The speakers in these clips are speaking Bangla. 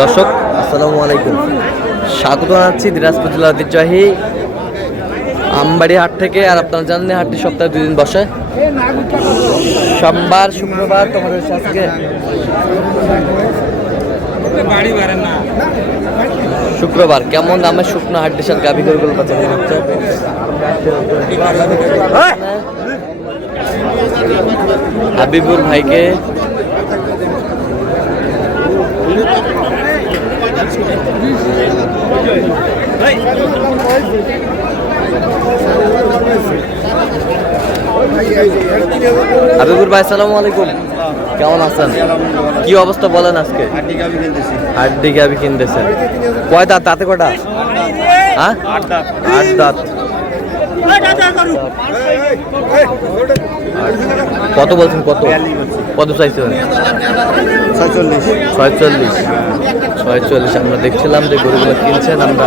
দর্শক আসসালামু আলাইকুম, স্বাগত জানাচ্ছি দিনাজপুর জেলার ঐতিহ্যবাহী আমবাড়ি হাট থেকে। আর আপনারা জানেন হাটটি সপ্তাহে 2 দিন বসে, সোমবার শুক্রবার। তোমাদের আজকে শুক্রবার। কেমন দামে শুকনো হাড্ডির সাথে গাভী গরুগুলো বাচ্চা হচ্ছে হাবিবুর ভাইকে হাবিবুর ভাই আসসালামু আলাইকুম, কেমন আছেন? কি অবস্থা বলেন আজকে? হাড্ডি গাভী কিনতেছেন। কয় দাঁত? তাতে কটা? হ্যাঁ, 8 দাঁত। কত বলছেন? কত চাইছেন? 46। আমরা দেখছিলাম যে গরুগুলো কিনছেন, আমরা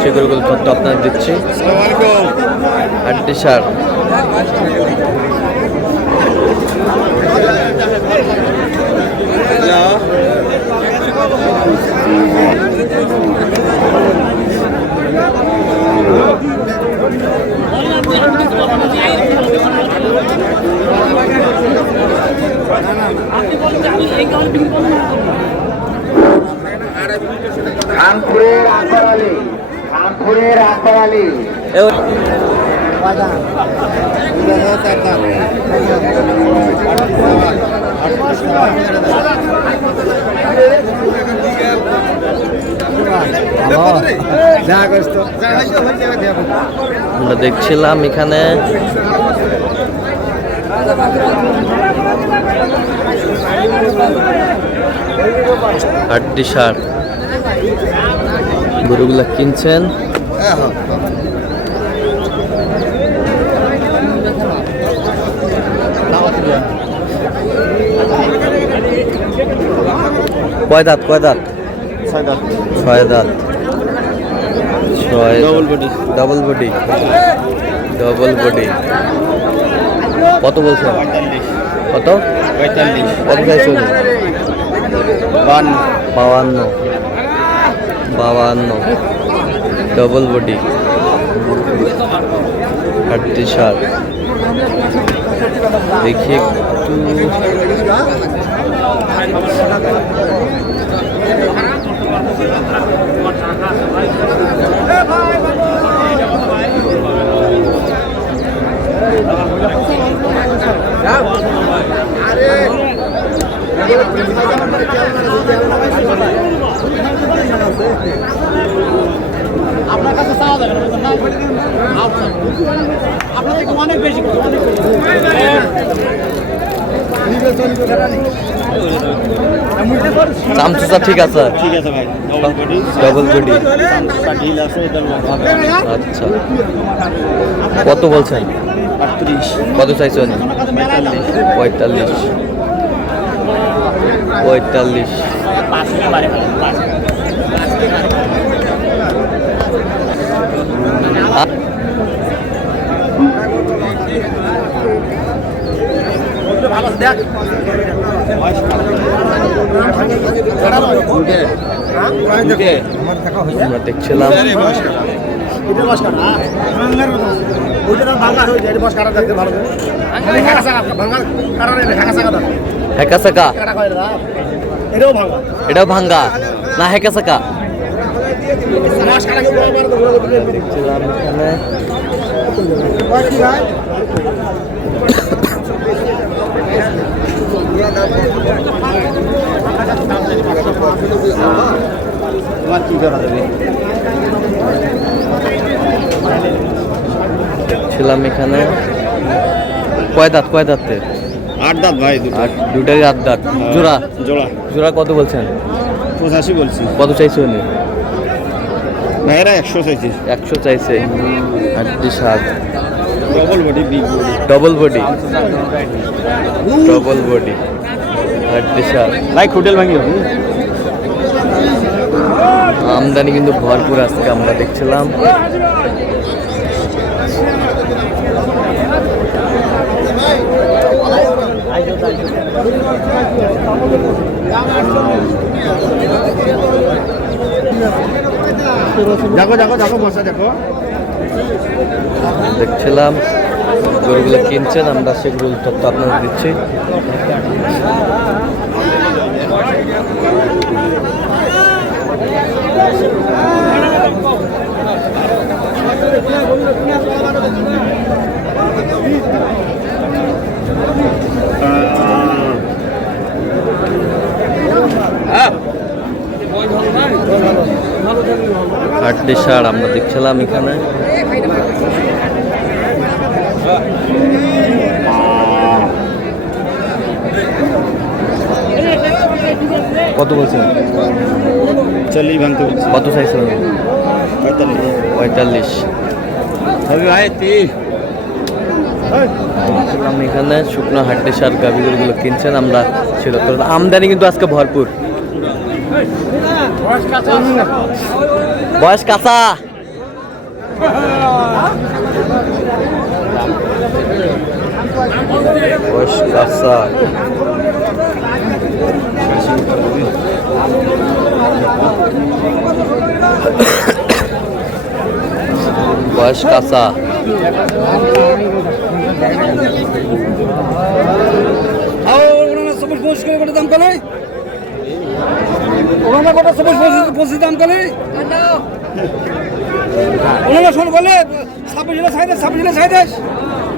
সেই গরুগুলো তথ্য আপনাদের দিচ্ছি। হাড্ডি সার আমরা দেখছিলাম এখানে হাড্ডি সার গরুগুলা কিনছেন। কয় দাঁত? 6 দাঁত। Double body. কত বলছেন? কত? 45। কত চাইছেন? 52। ডবল বডি হাড্ডি সার। দেখি একটু আপনার কাছে চাওয়া যাবে আপনার থেকে অনেক বেশি চামচা ঠিক আছে ভাই। Double body. আচ্ছা, কত বলছেন? 38। কত চাইছেন? 45। আমরা দেখছিলাম এটাও ভাঙ্গা না হেকা সাকা। দেখছিলাম এখানে ছিলাম এখানে কয় দাঁত? 8 দাঁত ভাই। দুটাই 8 দাঁত। জোড়া কত বলছেন? 85 বলছি। কত চাইছে উনি? ভাইরা 100 চাইছে। 100 চাইছে। হাড্ডি সার ডবল বডি হাড্ডি সার। ভাই খুটেল ভাঙি হবে। আমদানি কিন্তু ভরপুর আজকে আমরা দেখছিলাম। দেখো দেখো দেখো মশা দেখো। দেখছিলাম গরুগুলো কিনছেন, আমরা সেগুলো তথ্য আপনাদের দিচ্ছি। হাড্ডি সার আমরা দেখছিলাম এখানে। কত বলছেন? 40 ভাঙতে বলছি। কত চাইছিলেন? 45। ভাই 30। আমি এখানে শুকনো হাড্ডি সার গাভীগুলো কিনছেন, আমরা সেটা আমদানি কিন্তু আজকে ভরপুর। বয়স কাঁচা। বয়স কাঁচা। বয়স কাঁচা।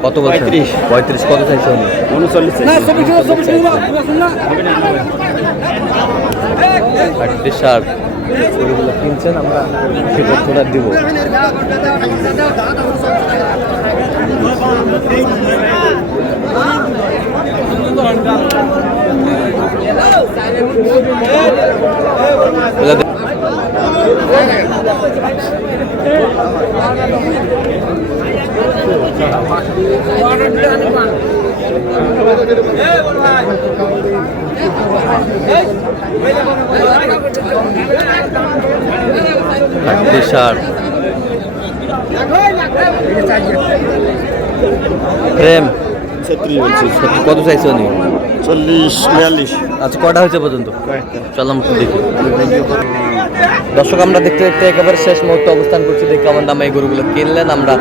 কত বলছেন? 35। কত চাইছেন? 39। হাড্ডি সার গরুগুলো কিনছেন, আমরা সেটা থোড়া দিব। হাড্ডি সার প্রেম 36 বলছি। কত চাইছো উনি? 40 42। আচ্ছা, কটা হয়েছে পর্যন্ত? চলো আমরা দেখি। দর্শক, আমরা দেখতে দেখতে একেবারে শেষ মুহূর্তে অবস্থান করছি। দেখি কেমন দামে এই গরুগুলো কিনলেন আমরা।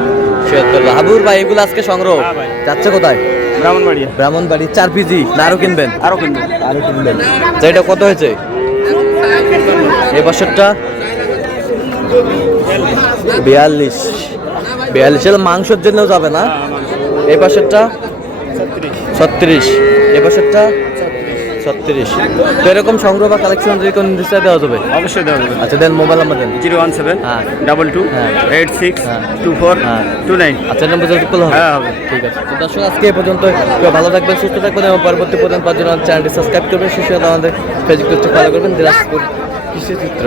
হাবুর ভাই, এগুলো আজকে সংগ্রহ যাচ্ছে কোথায়? ব্রাহ্মণবাড়িয়া। ব্রাহ্মণবাড়ি। 4 পিজি না আরো কিনবেন? আরো কিনবেন। আরো কিনবেন। তো এটা কত হয়েছে এই বছরটা? 42। 42 মাংসের জন্যও যাবে না এই বছরটা? 36। এই বছরটা 36। তো এরকম সংগ্রহ বা কালেকশন যদি কোনো নির্দিষ্ট দেওয়া যাবে? অবশ্যই দেওয়া যাবে। আচ্ছা, দেন মোবাইল নাম্বার দেন। 017 হ্যাঁ 22 হ্যাঁ 86 হ্যাঁ 24 হ্যাঁ 29। আচ্ছা, নম্বর যদি করলে হবে? হ্যাঁ হবে। ঠিক আছে। তো দর্শক, আজকে এই পর্যন্ত। কেউ ভালো থাকবেন, সুস্থ থাকবেন এবং পরবর্তী পর্যন্ত পাওয়ার জন্য চ্যানেলটি সাবস্ক্রাইব করবেন। সেই সাথে আমাদের ফেসবুক পেজটি ফলো করবেন। দিনাজপুর কৃষি চিত্র।